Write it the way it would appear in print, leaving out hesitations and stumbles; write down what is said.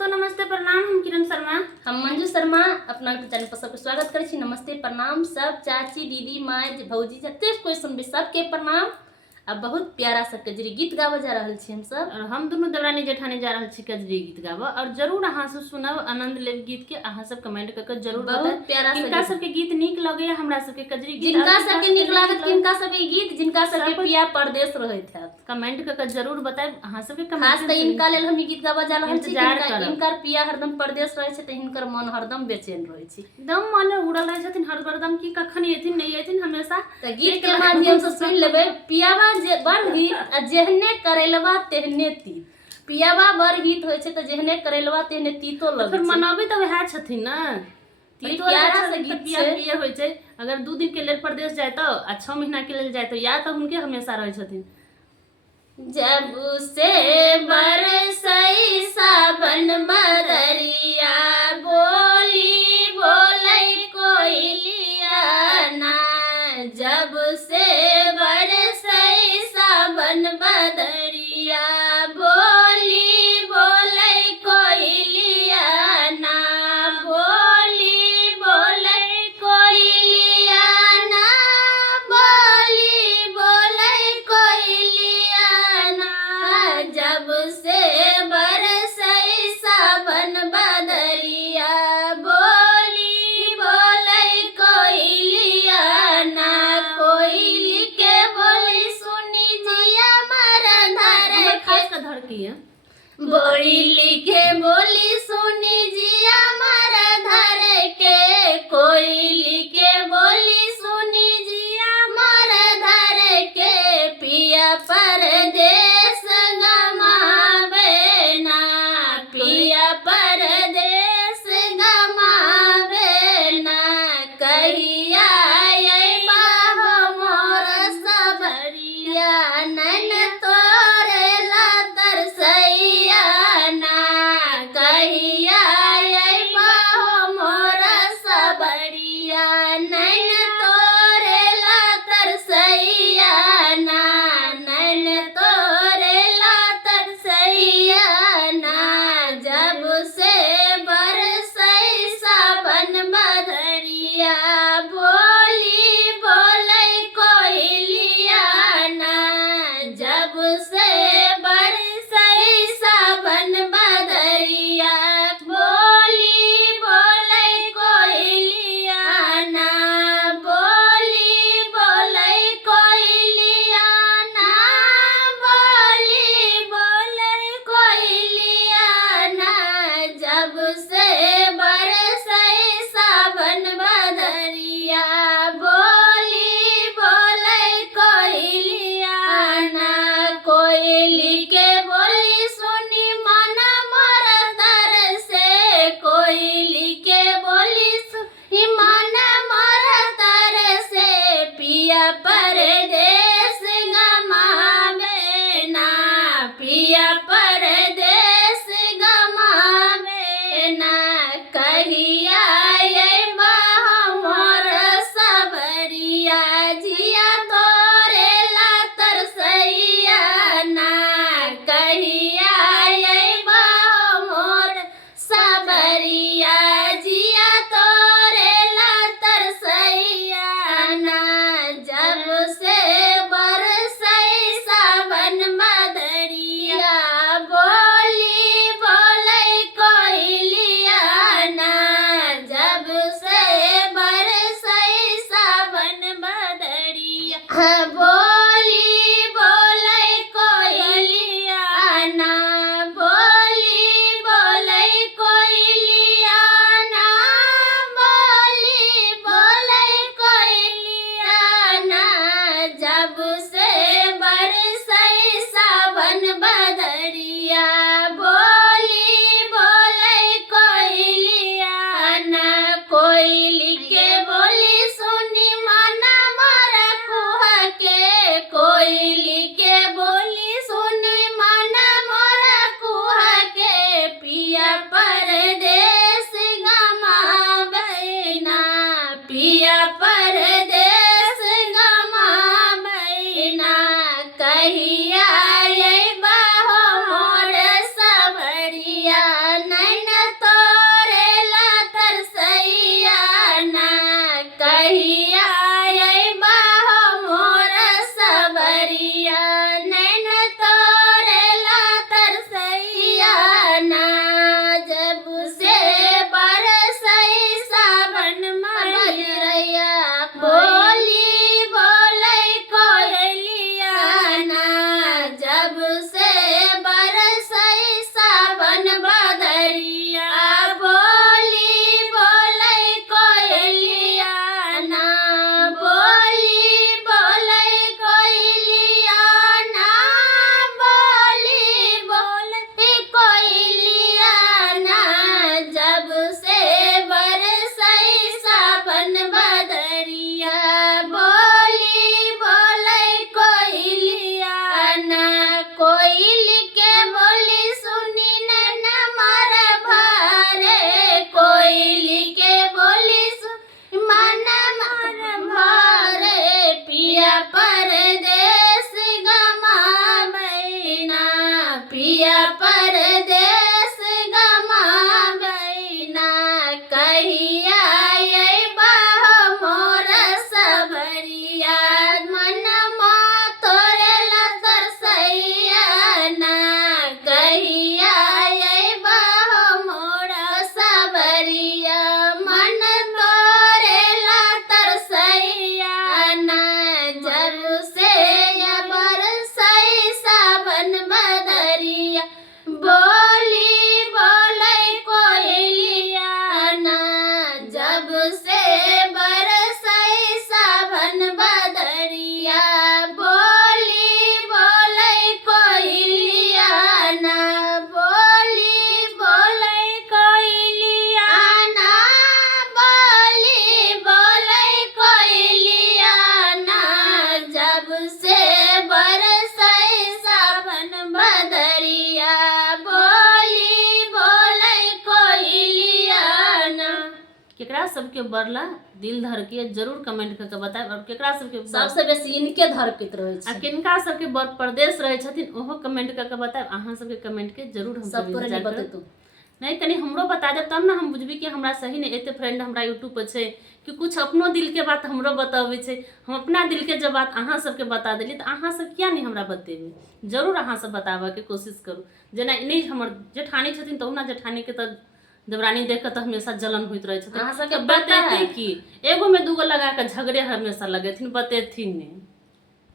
दोस्तों, नमस्ते प्रणाम। हम किरण शर्मा, हम मंजू शर्मा अपना चैनल पर सबके स्वागत करै छी। नमस्ते प्रणाम सब चाची दीदी माय भौजी जते कोई सुनबे सबके प्रणाम। अब बहुत प्यारा सा कजरी गीत गावे जा रहल छी हम सब, और हम दोनों देवरानी जेठानी जा रहल छी कजरी गीत गावे। और जरूर अहाँ सब सुनब, आनंद लेब गीत के। अहाँ सब कमेंट करके जरूर बहुत बताएब प्यारा सा किनका सबके गीत नीक लगैया, हमरा सबके कजरी गीत। जिनका सबके नीक लागत किनका सबके गीत, जिनका सबके पिया परदेश रहैत हैत, कमेंट करके जरूर बताएब। अहाँ सबके खास कमेंट त इनका लेल हम गीत गावे जा रहल छी। इंतजार करब। इनकर पिया हरदम परदेश रहे छै त हिनकर मन हरदम बेचैन रहे छै, एकदम मन उड़ल रहे छथिन हरदम की कखन एथिन नहीं एथिन हमेशा। त गीत के माध्यम से सुन लेबे। पियावा जे बड़ हित आ जेहने करेलवा तेहने तीत। पियावा बड़ हित होय छै त जेहने करेलवा तेहने तीतो लगे छै। फिर मनाबे त वह छथिन ना, तीतो प्यारा सा गीत गीत पिया छै। पिया होय छै। अगर 2 दिन के लेल प्रदेश जाए तो आ 6 महीना के लेल जाए तो या तो हुनके हमेशा रहे छथिन। जब से बरसई सावन बदरिया बोली बोलै कोइलिया ना। जब से बरसई सावन बदरिया बोली बोलै कोइलिया ना। बोली बोलै कोइलिया ना। बोली बोलै कोइलिया ना। जब से बरसई सावन बदरिया बोली बोलै कोइलिया ना। कोइली के बोली सुनी जिया मर धर खास का धर की है बोली के बोली सुनी जिया मर धर के। कोइली के बोली सुनी जिया मर धर के। पिया परदेश गमावे ना। पिया परदेश गमावे ना। कहिया अइबा हो मोर सबरिया नैन तोरेला तरसैया ना। कहिया अइबा हो मोर सबरिया नैन तोरेला तरसैया ना। नैन तोरेला तरसैया ना। जब से बरसई सावन बदरिया बोली बोलै कोइलिया ना। जब से बरसई सावन बदरिया बोली बोलै कोइलिया ना। बोली बोलै कोइलिया ना। बोली बोलै कोइलिया ना। जब से बरसई सावन बदरिया बोली बोलै कोइलिया ना। कोइली के बोली सुनी मन मोर तरसे। कोइली के बोली सुनी मन मोर तरसे। पिया परदेश गमावे ना। पिया परदेश गमावे ना। कहिया अइबा हो मोर सबरिया जिया तोरेला तरसैया ना। कहिया अइबा हो मोर सबरिया जिया तोरेला तरसैया ना। जब से बरसई सावन बदरिया बोली बोलै कोइलिया ना। जब से बरसई सावन बदरिया बोली बोलै कोइलिया ना। बोली बोलै कोइलिया ना। बोली बोलै कोइलिया ना। जब से बरसई सावन बदरिया बोली बोलै कोइलिया ना। कोइली के बोली सुनी मन मोर कुह के। कोइली के बोली सुनी मन मोर कुह के। पिया परदेश गमावे ना। पिया परदेश गमावे ना। कहिया अइबा हो मोर सबरिया नैन सबके बरला दिल धर के जरूर कमेंट करके बताएं और केकरा सबके सबसे बेसी इनके धड़कैत रहे आ छै। किनका सबके बर प्रदेश रहे छथिन ओहो कमेंट करके बताएं। अहाँ सबके कमेंट के जरूर हम सब तोरे नहीं इंतजार करब। बतेतौ। नहीं तनी हमरो बता देब तब ना हम बुझबी कि हमरा सही ने एते फ्रेंड हमरा यूट्यूब पर छै कि कुछ अपनो दिल के बात हमरो बताबै छै। हम अपना दिल के जब बात अहाँ सबके बता देली तो अहाँ सब किया नहीं हमरा बतेबै। जरूर अहाँ सब बताबऽ के कोशिश करू। जेना नहीं हमर जेठानी छथिन तो ना जेठानी के तो देवरानी देख के तो हमेशा जलन होइत रहे छथिन। अहाँ सबके तो पता बतेती है कि एगो में दूगो लगा के झगड़े हमेशा लगेथिन बतेथिन नहीं।